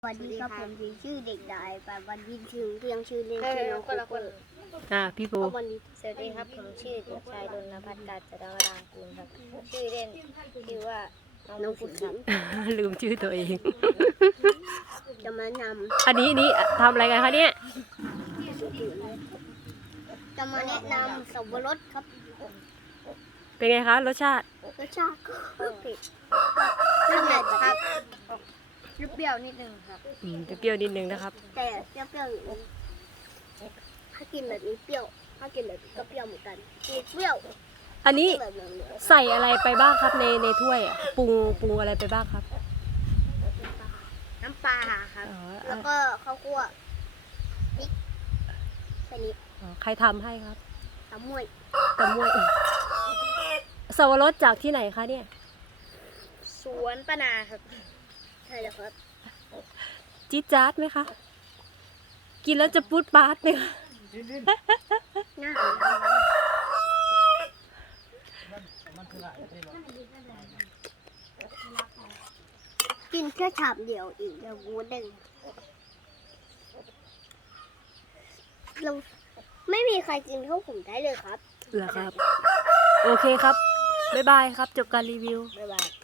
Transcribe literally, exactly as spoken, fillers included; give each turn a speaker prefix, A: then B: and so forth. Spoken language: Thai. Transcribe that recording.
A: สวัสดีครับผมชื่อเด็กดายปวันยินถึงเรียงชื่อเล่นชื่อน้องโคโค่
B: อ่าพี่ปู
A: วันนี้
C: สวัสดีครับผมชื่อเด็กชายรณพัฒน์กาญจนวรางกูลครับชื่อเล่นชื่อว่าน้อง
A: น้อง
C: กุ
A: กุ
C: ศ
A: ศิ
C: ล
A: ม
B: ลืมชื่อตัวเอง
A: จะมาน
B: อันนี้นี่ทำอะไรกันคะเนี่ย
A: ำจะมาแนะนำสับปะรดครับ
B: เป็นไงคะรสชาติ
A: รสชาติก็เผ็ด
C: ชื่อเด็กครับเปรี้ยวนิดนึงครับ
B: อืมเปรี้ยวนิดนึงนะครับ
A: แต่เปรี้ยวๆอยู่ถ้ากินแบบนี้เปรี้ยวถ้ากินแบบนี้ก็เปรี้ยวเหมือนกันมีเปรี้ยว
B: อันนี้
A: แบบเหลือง
B: ใส่อะไรไปบ้างครับในในถ้วยอ่ะปรุงปรุงอะไรไปบ้างครับ
C: น้ำปลาครับ
B: อ๋อ
A: ๆแล้วก็ข้าวคั่วพริกแค่นี้
B: อ๋อใครทำให้ครับ
A: ตำมวย
B: ตะมวยสวรสจากที่ไหนคะเนี่ย
C: สวนปนาครับ
A: ใช่แล้วครับ
B: จี๊ดจ๊าดไหมคะกินแล้วจะปูดปาดไหมคะ
A: หน้ากินแค่ชามเดียวอีกเดี๋ยวกูเด้งเราไม่มีใครกินเท่าผมได้เลยครับ
B: เหรอครับ โอเคครับบ๊ายบายครับจบการรีวิว
A: บ๊ายบาย